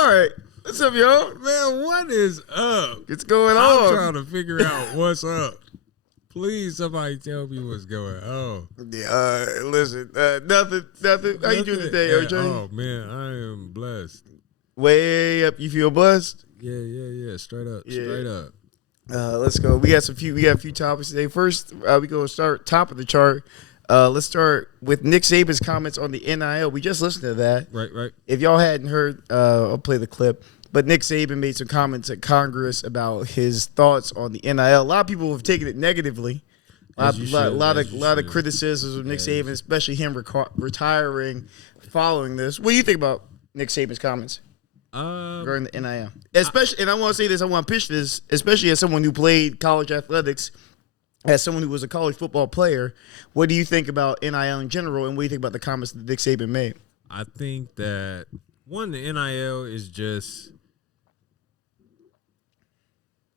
All right. What's up, y'all? Man, what is up? What's going I'm on? trying to figure out what's up. Please, somebody tell me what's going on. Yeah, listen, nothing. How you doing today, OJ? Oh, man, I am blessed. Way up. You feel blessed? Yeah. Straight up. Let's go. We got a few topics today. First, we go start top of the chart. Let's start with Nick Saban's comments on the NIL. We just listened to that. Right. If y'all hadn't heard, I'll play the clip. But Nick Saban made some comments at Congress about his thoughts on the NIL. A lot of people have taken it negatively. A lot of criticisms of Nick Saban, especially him retiring following this. What do you think about Nick Saban's comments regarding the NIL? Especially, and I want to say this, I want to pitch this, especially as someone who played college athletics, as someone who was a college football player. What do you think about NIL in general, and what do you think about the comments that Nick Saban made? I think that, one, the NIL is just,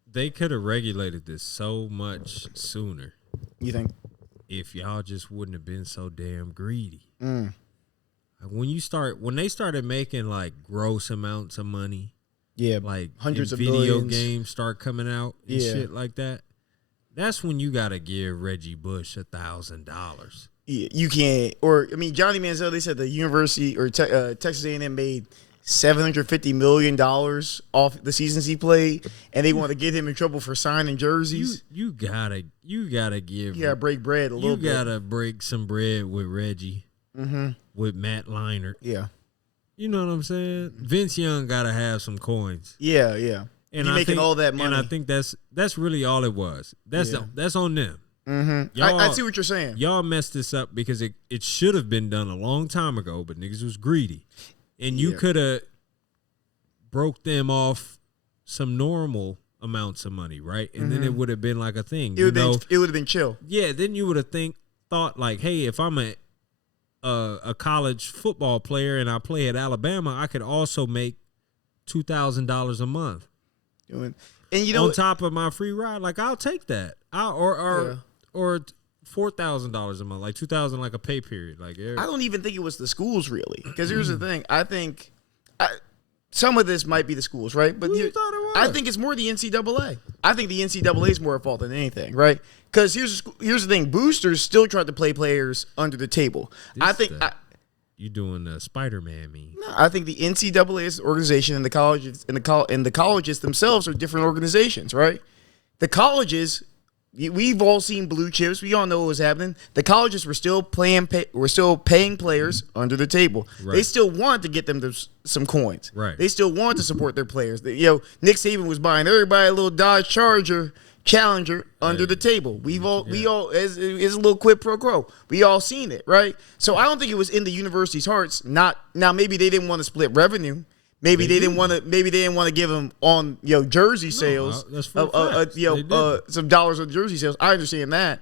they could have regulated this so much sooner. You think? If y'all just wouldn't have been so damn greedy. Mm. When they started making like gross amounts of money, like hundreds of video billions. games start coming out and shit like that, that's when you gotta give Reggie Bush $1,000. Yeah, you can't. Or I mean, Johnny Manziel. They said the university or Texas A&M made $750 million off the seasons he played, and they want to get him in trouble for signing jerseys. You gotta give. You gotta break bread a little bit. You gotta break some bread with Reggie, with Matt Leinart. Yeah, you know what I'm saying. Vince Young gotta have some coins. Yeah. And you're making all that money, and I think that's really all it was. That's on them. Mm-hmm. I see what you're saying. Y'all messed this up because it should have been done a long time ago, but niggas was greedy. And you could have broke them off some normal amounts of money, right? And then it would have been like a thing. It would have been chill. Yeah, then you would have thought like, hey, if I'm a college football player and I play at Alabama, I could also make $2,000 a month. And on top of my free ride, like I'll take that. Or $4,000 a month, like $2,000, like a pay period. Like I don't even think it was the schools really, because here's the thing. I think some of this might be the schools, right? But I think it's more the NCAA. I think the NCAA is more at fault than anything, right? Because here's the thing: boosters still tried to play players under the table. You doing the Spider-Man meme? No, I think the NCAA is an organization, and the colleges and the colleges themselves are different organizations, right? The colleges. We've all seen blue chips. We all know what was happening. The colleges were still paying players under the table. Right. They still wanted to get them some coins. Right. They still wanted to support their players. Nick Saban was buying everybody a little Dodge Challenger under the table. We all as a little quid pro quo. We all seen it, right? So I don't think it was in the university's hearts. Now maybe they didn't want to split revenue. Maybe they didn't want to give them on jersey sales. Some dollars on jersey sales. I understand that.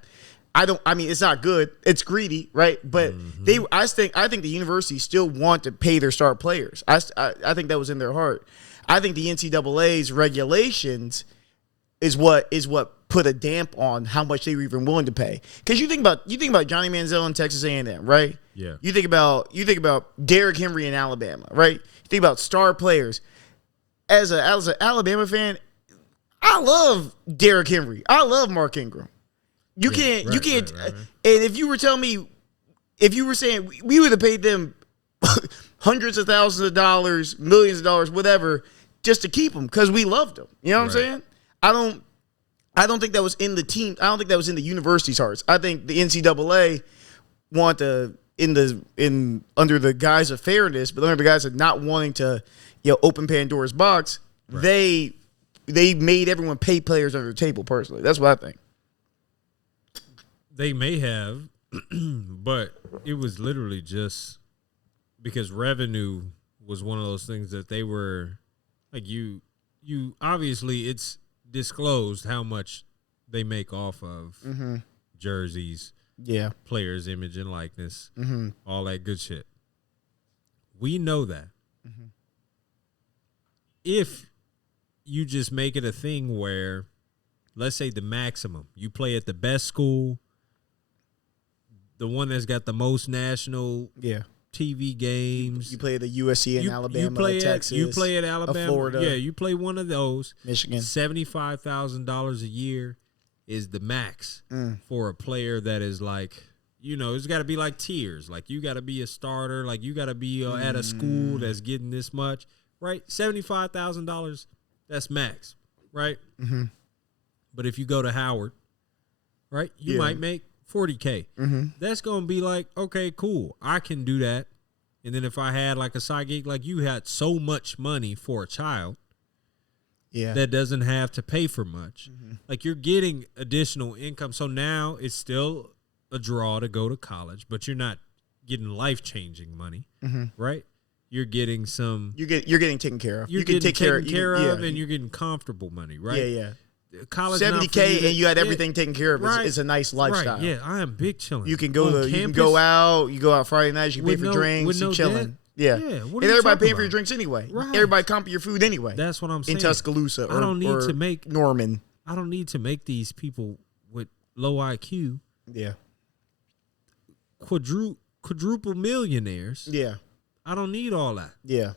I mean it's not good. It's greedy, right? But I think the university still want to pay their star players. I think that was in their heart. I think the NCAA's regulations is what put a damp on how much they were even willing to pay. Because you think about Johnny Manziel in Texas A&M, right? Yeah. You think about Derrick Henry in Alabama, right? You think about star players. As an Alabama fan, I love Derrick Henry. I love Mark Ingram. You can't. And if you were telling me, if you were saying we would have paid them hundreds of thousands of dollars, millions of dollars, whatever, just to keep them because we loved them. You know what I'm saying? I don't think that was in the team. I don't think that was in the university's hearts. I think the NCAA want to under the guise of fairness, but under the guise of not wanting to, open Pandora's box, they made everyone pay players under the table. Personally, that's what I think. They may have, but it was literally just because revenue was one of those things that they were like you obviously it's disclosed how much they make off of jerseys, players' image and likeness, all that good shit. We know that. If you just make it a thing where, let's say the maximum, you play at the best school, the one that's got the most national TV games. You play the USC in Alabama, Texas. You play at Alabama, Florida. Yeah, you play one of those. Michigan. $75,000 a year is the max for a player that is like, it's got to be like tiers. Like you got to be a starter. Like you got to be at a school that's getting this much, right? $75,000, that's max, right? Mm-hmm. But if you go to Howard, right, you might make $40K. Mm-hmm. That's going to be like, okay, cool. I can do that. And then if I had like a side gig, like you had so much money for a child that doesn't have to pay for much. Mm-hmm. Like you're getting additional income. So now it's still a draw to go to college, but you're not getting life-changing money, right? You're getting some. You're getting taken care of. You can take care of, and you're getting comfortable money, right? Yeah, yeah. College $70K and you had everything taken care of. It's a nice lifestyle. Right. Yeah, I am big chilling. You can go out. You go out Friday nights. You pay for drinks. You chilling. Yeah. And everybody paying for your drinks anyway. Right. Everybody comp your food anyway. That's what I'm saying. In Tuscaloosa, Norman. I don't need to make these people with low IQ. Yeah. Quadruple millionaires. Yeah. I don't need all that. Yeah.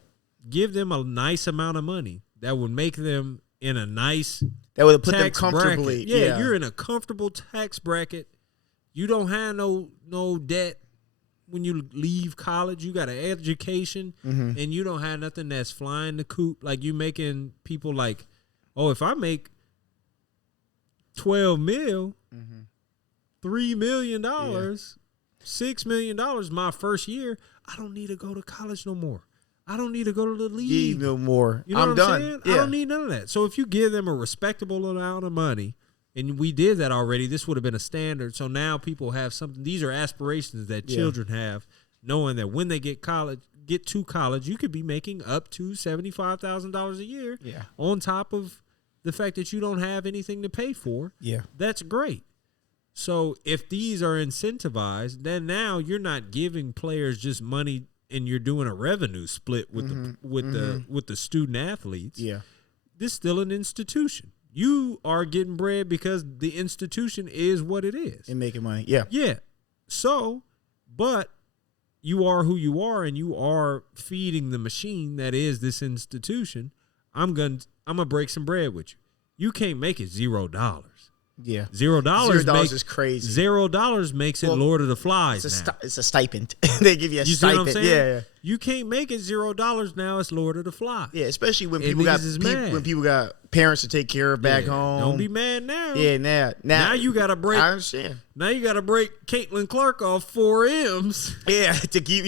Give them a nice amount of money that would make them in a nice that would put them comfortably. Yeah, you're in a comfortable tax bracket. You don't have no debt when you leave college. You got an education, and you don't have nothing that's flying the coop. Like you making people like, oh, if I make $12 million, $3 million, $6 million my first year, I don't need to go to college no more. I don't need to go to the league no more. You know I'm what done. Saying? Yeah. I don't need none of that. So if you give them a respectable amount of money, and we did that already, this would have been a standard. So now people have something. These are aspirations that children have, knowing that when they get to college, you could be making up to $75,000 a year. Yeah. On top of the fact that you don't have anything to pay for. Yeah. That's great. So if these are incentivized, then now you're not giving players just money. And you're doing a revenue split with the student athletes. Yeah, this is still an institution. You are getting bread because the institution is what it is. And making money. Yeah, yeah. So, but you are who you are, and you are feeding the machine that is this institution. I'm gonna break some bread with you. You can't make it $0. Yeah, $0 is crazy. $0 makes it Lord of the Flies. It's a stipend. They give you a stipend. See what I'm saying? Yeah. You can't make it $0 now. It's Lord of the Flies. Yeah, especially when people got parents to take care of back home. Don't be mad now. Yeah, now you got to break. I understand. Now you got to break Caitlin Clark off 4 M's. Yeah, to keep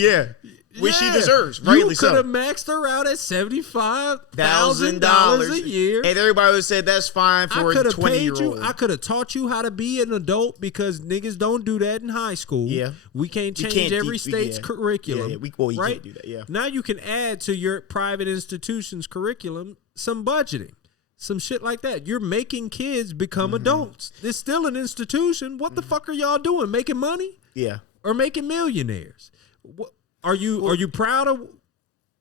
which she deserves, rightly so. You could have maxed her out at $75,000 a year. And everybody would have said that's fine for a 20-year-old. I could have taught you how to be an adult because niggas don't do that in high school. Yeah. We can't change every state's curriculum. Yeah, you right? can't do that, yeah. Now you can add to your private institution's curriculum some budgeting. Some shit like that. You're making kids become adults. It's still an institution. What the fuck are y'all doing? Making money? Yeah. Or making millionaires? What? Are you proud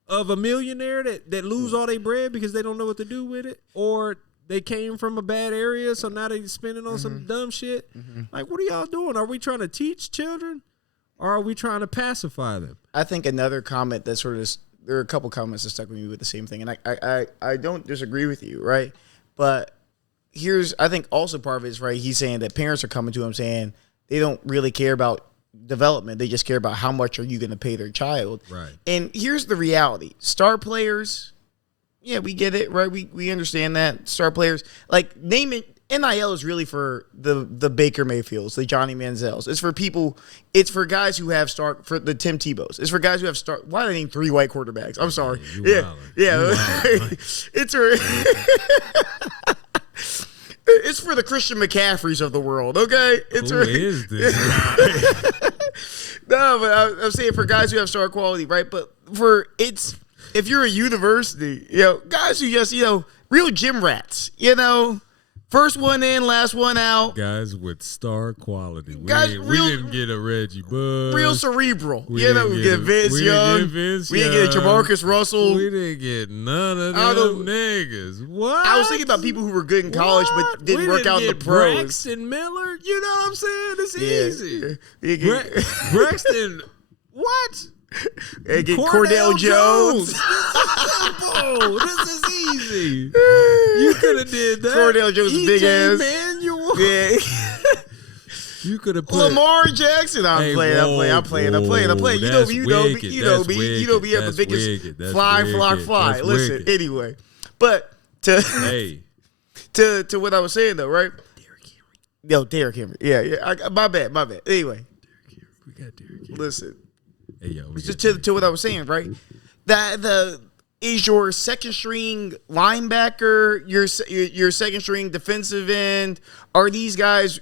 of a millionaire that lose all their bread because they don't know what to do with it, or they came from a bad area so now they spending on some dumb shit? Like, what are y'all doing? Are we trying to teach children, or are we trying to pacify them? I think another comment that sort of there are a couple comments that stuck with me with the same thing, and I don't disagree with you, right? But I think also part of it is right. He's saying that parents are coming to him saying they don't really care about development. They just care about how much are you going to pay their child. Right. And here's the reality. Star players, yeah, we get it, right? We understand that. Star players, like, name it. NIL is really for the Baker Mayfields, the Johnny Manziels. It's for people. It's for guys who have for the Tim Tebows. It's for guys who have why did I name 3 white quarterbacks? I'm sorry. Yeah. It's for it's for the Christian McCaffreys of the world. Okay. Who is this? No, but I'm saying for guys who have star quality, right? But if you're a university, guys who just real gym rats, first one in, last one out. Guys with star quality. We didn't get a Reggie Bush. Real cerebral. We didn't get Vince Young. We didn't get Jamarcus Russell. We didn't get none of them niggas. What? I was thinking about people who were good in college but didn't work out in the pros. Braxton Miller. You know what I'm saying? It's easy. Yeah. Braxton. What? And get Cordell Jones. Simple. This is easy. You could have did that. Cordell Jones, big ass. Manuel. Yeah. You could have put Lamar Jackson. I'm playing. You know me. You have the biggest fly. That's Listen, wicked. anyway. But to what I was saying though, right? Derrick Henry. Yeah. My bad. Anyway. We got Derrick Henry. Listen. Hey, yo, Just to what I was saying, right? That is your second string linebacker, your second string defensive end. Are these guys?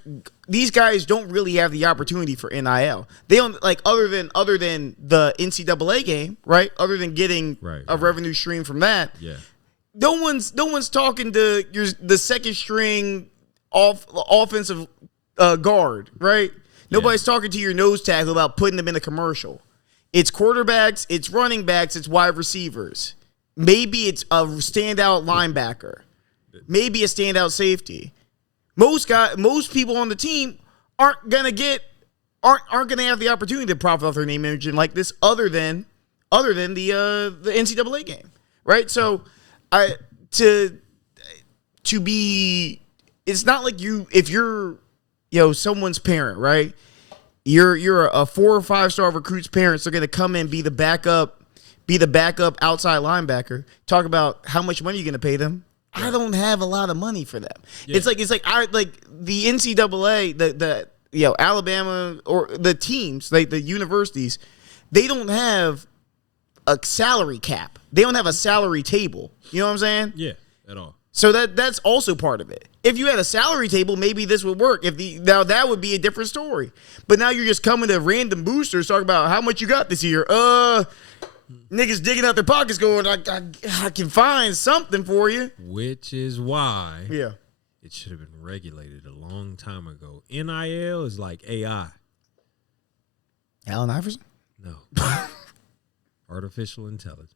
These guys don't really have the opportunity for NIL. They don't other than the NCAA game, right? Other than getting a revenue stream from that. Yeah. No one's talking to the second string offensive guard, right? Nobody's talking to your nose tackle about putting them in a commercial. It's quarterbacks, it's running backs, it's wide receivers. Maybe it's a standout linebacker. Maybe a standout safety. Most people on the team aren't gonna have the opportunity to profit off their name, image, and like this other than the NCAA game, right? So it's not like if you're someone's parent, right? You're a 4 or 5 star recruit's parents. They're gonna come in, be the backup outside linebacker. Talk about how much money you're gonna pay them. I don't have a lot of money for them. Yeah. It's like the NCAA, the Alabama or the teams, like the universities, they don't have a salary cap. They don't have a salary table. You know what I'm saying? Yeah, at all. So that's also part of it. If you had a salary table, maybe this would work. Now that would be a different story. But now you're just coming to random boosters talking about how much you got this year. Niggas digging out their pockets going, I can find something for you. Which is why it should have been regulated a long time ago. NIL is like AI. Allen Iverson? No. Artificial intelligence.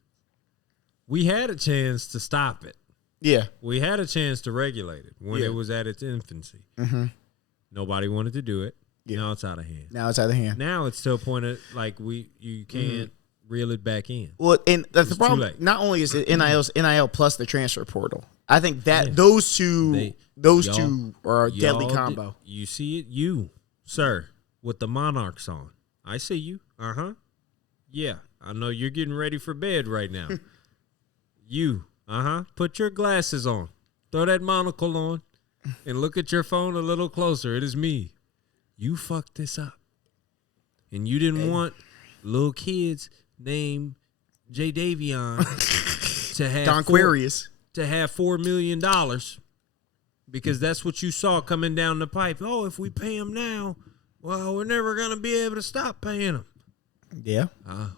We had a chance to stop it. Yeah. We had a chance to regulate it when it was at its infancy. Mm-hmm. Nobody wanted to do it. Yeah. Now it's out of hand. Now it's to a point of you can't reel it back in. Well, and that's the problem. Not only is it NIL plus the transfer portal. I think that those two are a deadly combo. You see it, sir, with the Monarchs on. I see you. Yeah, I know you're getting ready for bed right now. Put your glasses on. Throw that monocle on and look at your phone a little closer. It is me. You fucked this up. And you didn't want little kids named J. Davion to have $4 million because that's what you saw coming down the pipe. Oh, if we pay him now, well, we're never going to be able to stop paying him. Yeah.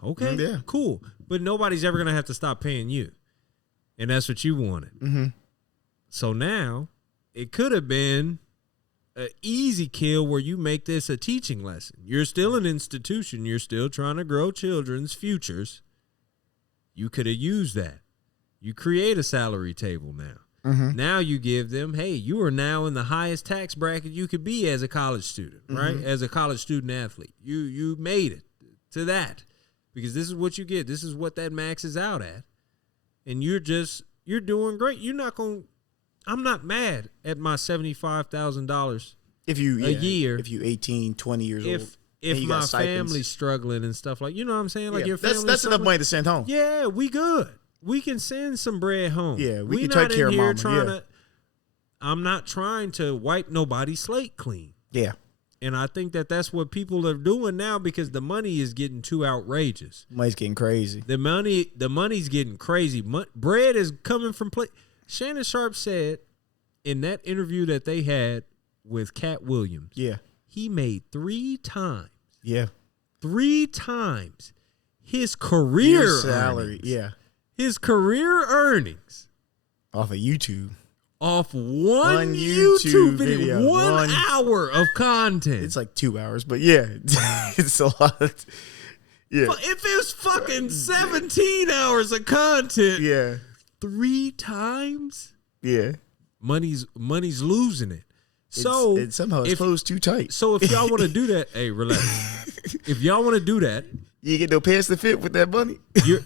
Okay. Yeah. Cool. But nobody's ever going to have to stop paying you. And that's what you wanted. Mm-hmm. So now it could have been an easy kill where you make this a teaching lesson. You're still an institution. You're still trying to grow children's futures. You could have used that. You create a salary table now. Mm-hmm. Now you give them, hey, you are now in the highest tax bracket you could be as a college student, right? As a college student athlete. You made it to that because this is what you get. This is what that maxes out at. And you're doing great. I'm not mad at my $75,000 a year. If you 18, 20 years old. If my family's struggling and stuff like, you know what I'm saying? Like your family. That's enough money to send home. Yeah, we good. We can send some bread home. Yeah, we can take care of mama. I'm not trying to wipe nobody's slate clean. Yeah. And I think that's what people are doing now because the money is getting too outrageous. Money's getting crazy. The money's getting crazy. Bread is coming from Shannon Sharp said in that interview that they had with Cat Williams. Yeah. He made 3 times. Yeah. 3 times his career salary. Earnings. Yeah. His career earnings. Off of YouTube. Off one YouTube video. 1 hour of content. It's like 2 hours, but yeah. It's a lot. Yeah. But if it's fucking 17 hours of content. Yeah. 3 times? Yeah. Money's losing it. So somehow it's closed too tight. So if y'all want to do that, hey, relax. If y'all want to do that, You get no pants to fit with that money.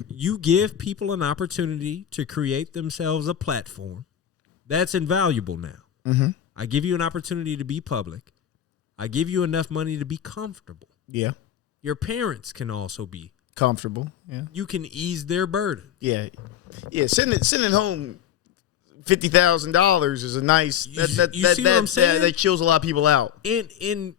You give people an opportunity to create themselves a platform. That's invaluable now. Mm-hmm. I give you an opportunity to be public. I give you enough money to be comfortable. Yeah. Your parents can also be Comfortable. Yeah. You can ease their burden. Yeah. Yeah. Sending home $50,000 is a nice that chills a lot of people out. In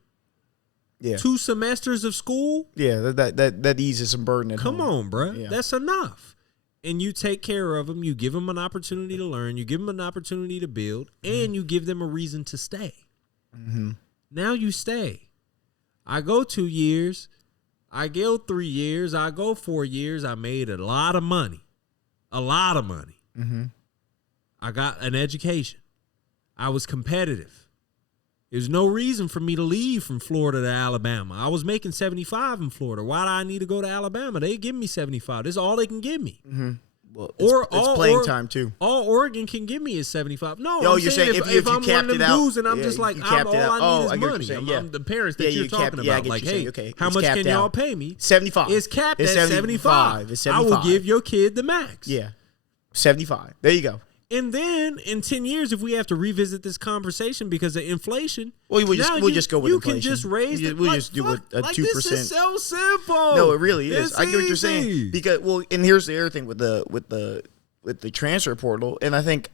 2 semesters of school? Yeah, that eases some burden at home. Come on, bro. Yeah. That's enough. And you take care of them. You give them an opportunity to learn. You give them an opportunity to build. And you give them a reason to stay. Mm-hmm. Now you stay. I go 2 years. I go 3 years. I go 4 years. I made a lot of money. A lot of money. Mm-hmm. I got an education. I was competitive. There's no reason for me to leave from Florida to Alabama. I was making 75 in Florida. Why do I need to go to Alabama? They give me 75. This is all they can give me. Mm-hmm. Well, it's playing time too. All Oregon can give me is 75. No, Yo, I'm you're saying if I'm one of them dudes and I'm just like, all I need is money. I'm the parents that you're talking about. Like, hey, how much can y'all pay me? 75. It's capped at 75. It's 75. I will give your kid the max. Yeah, 75. There you go. And then in 10 years, if we have to revisit this conversation because of inflation, we'll just go with you inflation. You can just raise we'll just do a 2%. This is so simple. No, it really is. It's I get what you're easy. saying because and here's the other thing with the transfer portal, and I think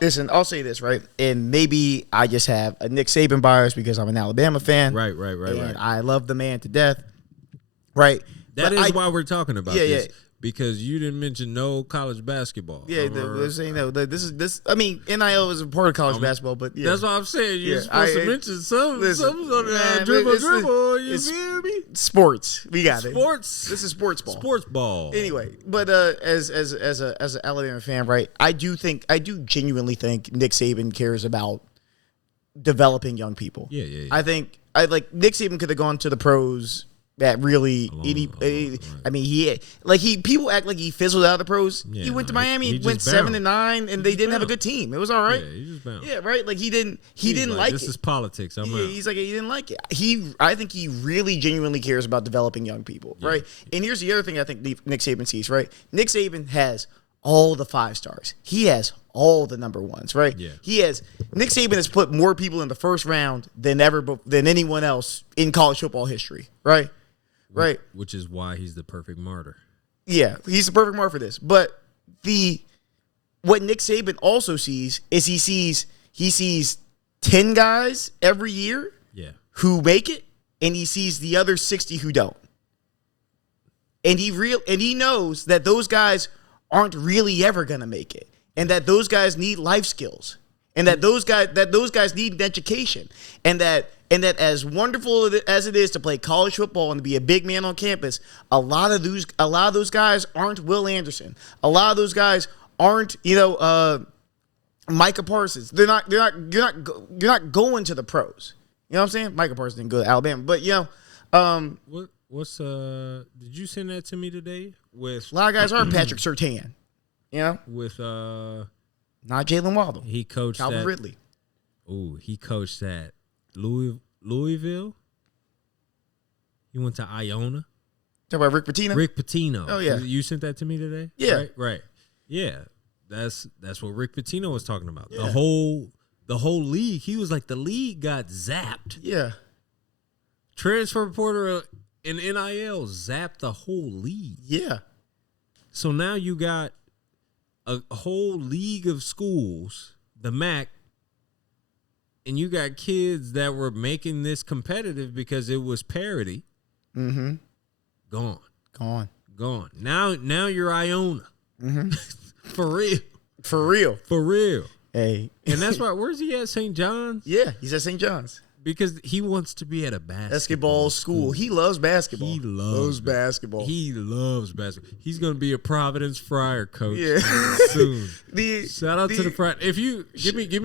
listen. I'll say this right, and maybe I just have a Nick Saban bias because I'm an Alabama fan. Right. And I love the man to death. Right. That is why we're talking about this. Yeah. Because you didn't mention no college basketball. Yeah, this. I mean, NIL is a part of college basketball, but yeah, that's what I'm saying. You're supposed to mention some dribble. You feel me? Sports, we got it. Sports. This is sports ball. Sports ball. Anyway, but as an Alabama fan, right? I do genuinely think Nick Saban cares about developing young people. Yeah. I think Nick Saban could have gone to the pros. That really, I mean, people act like he fizzled out of the pros. Yeah, he went to Miami, went 7-9, and they didn't have a good team. It was all right. Yeah, he just bounced. Yeah, right. Like he didn't like it. This is politics. I'm out. He's like he didn't like it. I think he really genuinely cares about developing young people, right? And here's the other thing I think Nick Saban sees, right? Nick Saban has all the 5 stars. He has all the number 1s, right? Yeah. Nick Saban has put more people in the first round than anyone else in college football history, right? Right. Which is why he's the perfect martyr. Yeah, he's the perfect martyr for this. But what Nick Saban also sees is he sees 10 guys every year who make it, and he sees the other 60 who don't. And he knows that those guys aren't really ever gonna make it. And that those guys need life skills. And that those guys need an education. And that as wonderful as it is to play college football and to be a big man on campus, a lot of those guys aren't Will Anderson. A lot of those guys aren't Micah Parsons. You're not going to the pros. You know what I'm saying? Micah Parsons didn't go to Alabama, but what's did you send that to me today? With a lot of guys aren't Patrick Surtain. You know, with not Jalen Waddle. He coached Calvin Ridley. Oh, he coached at Louisville. He went to Iona. Talk about Rick Pitino. Rick Pitino. Oh yeah, you sent that to me today. Yeah, right. Yeah, that's what Rick Pitino was talking about. Yeah. The whole league. He was like the league got zapped. Yeah. Transfer portal and NIL zapped the whole league. Yeah. So now you got a whole league of schools, the MAC, and you got kids that were making this competitive because it was parity. Mm-hmm. Gone. Now you're Iona. Mm-hmm. For real. Hey. And that's why, where's he at, St. John's? Yeah, he's at St. John's. Because he wants to be at a basketball school. He loves basketball. He loves basketball. He's going to be a Providence Friar coach soon. Shout out to the Friar. If you give me